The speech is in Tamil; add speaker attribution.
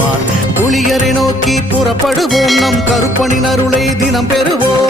Speaker 1: தருவார் புளியரை நோக்கி புறப்படுவோம். நம் கருப்பனின் அருளை தினம் பெறுவோம்.